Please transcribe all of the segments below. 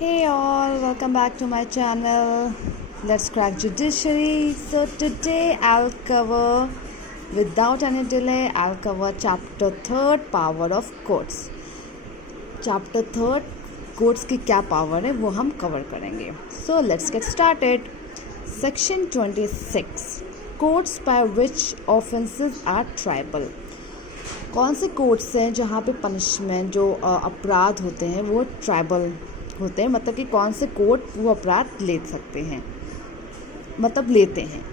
Hey all, welcome back to my channel. Let's crack judiciary. So today without any delay, I'll cover chapter 3rd, power of courts. Chapter 3rd, courts की क्या power है वो हम cover करेंगे. So let's get started. Section 26, courts by which offenses are tribal. कौन से courts हैं जहाँ पे पनिशमेंट जो अपराध होते हैं वो ट्राइबल होते हैं, मतलब कि कौन से कोर्ट वो अपराध ले सकते हैं, मतलब लेते हैं.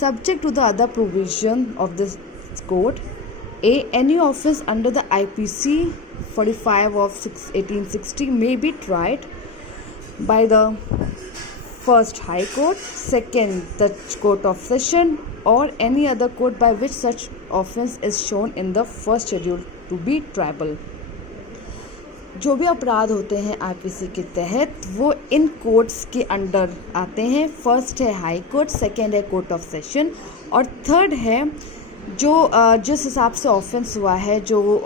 Subject to the other provision of this code. Any offence under the IPC 45 of 1860 may be tried by the first High Court, second the Court of Session, or any other court by which such offence is shown in the first schedule to be tribal. जो भी अपराध होते हैं IPC के तहत वो इन courts के under आते हैं. फर्स्ट है हाई कोर्ट, सेकेंड है कोर्ट ऑफ सेशन और थर्ड है जो जिस हिसाब से ऑफेंस हुआ है, जो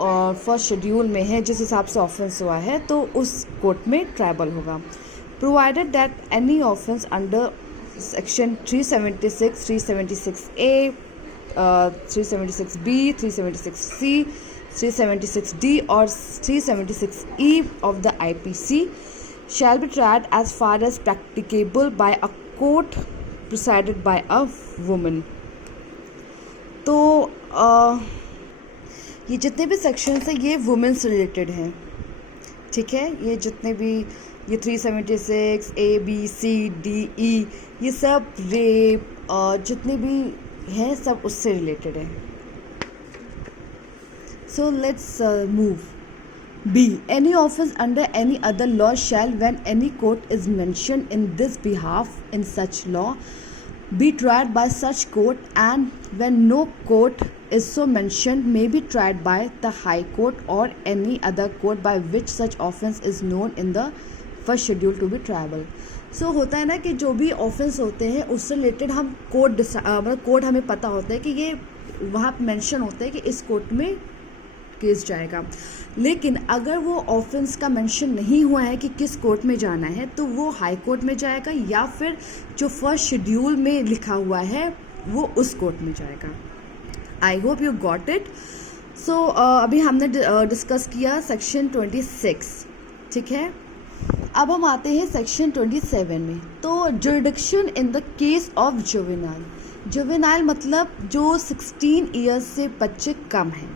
फर्स्ट शेड्यूल में है, जिस हिसाब से ऑफेंस हुआ है तो उस कोर्ट में ट्राइबल होगा. Provided that any offence under section 376, 376A, 376B, 376C, 376D or 376E of the IPC shall be tried as far as practicable by a court presided by a woman. तो ये जितने भी sections हैं ये women से related हैं, ठीक है. ये जितने भी ये 376 A B C D E ये सब रेप जितने भी हैं सब उससे रिलेटेड है. So let's move. B. Any offence under any other law shall, when any court is mentioned in this behalf in such law, be tried by such court, and when no court is so mentioned, may be tried by the High Court or any other court by which such offence is known in the first schedule to be tribal. So होता है ना कि जो भी offence होते हैं उससे related हम कोर्ट हमें पता होता है कि ये वहाँ मेंशन होता है कि इस कोर्ट में केस जाएगा. लेकिन अगर वो ऑफेंस का मेंशन नहीं हुआ है कि किस कोर्ट में जाना है तो वो हाई कोर्ट में जाएगा या फिर जो फर्स्ट शेड्यूल में लिखा हुआ है वो उस कोर्ट में जाएगा. I hope you got it. So अभी हमने डिस्कस किया सेक्शन 26, ठीक है. अब हम आते हैं सेक्शन 27 में. तो jurisdiction in the case of juvenile. Juvenile मतलब जो 16 ईयर्स से बच्चे कम हैं.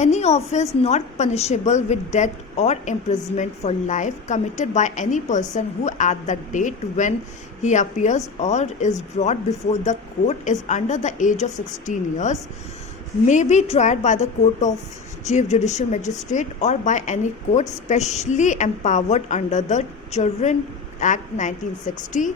Any offence not punishable with death or imprisonment for life committed by any person who at the date when he appears or is brought before the court is under the age of 16 years may be tried by the court of Chief Judicial Magistrate or by any court specially empowered under the Children Act 1960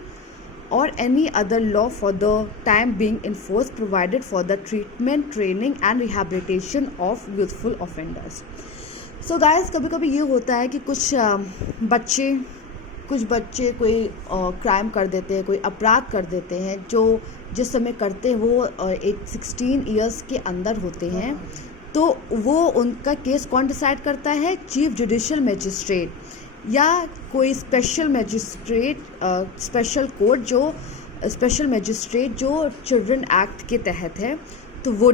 or any other law for the time being in force, provided for the treatment, training and rehabilitation of youthful offenders. So guys, कभी कभी ये होता है कि कुछ बच्चे कोई crime कर देते हैं, कोई अपराध कर देते हैं, जो जिस समय करते हैं वो एक 16 ईयर्स के अंदर होते हैं. तो वो उनका केस कौन डिसाइड करता है? चीफ जुडिशियल मजिस्ट्रेट या कोई स्पेशल मजिस्ट्रेट, स्पेशल कोर्ट जो स्पेशल मजिस्ट्रेट जो चिल्ड्रन एक्ट के तहत है. तो वो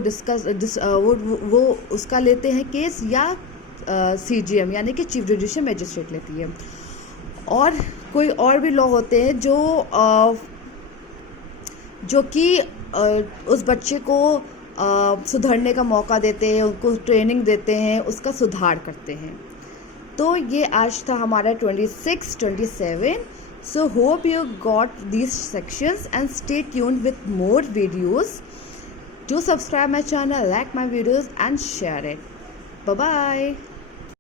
वो उसका लेते हैं केस या CJM यानी कि चीफ जुडिशियल मजिस्ट्रेट लेती है. और कोई और भी लॉ होते हैं जो कि उस बच्चे को सुधरने का मौका देते हैं, उनको ट्रेनिंग देते हैं, उसका सुधार करते हैं. तो ये आज था हमारा 26, 27. So hope you got these sections and stay tuned with more videos. Do subscribe my channel, like my videos and share it. Bye bye.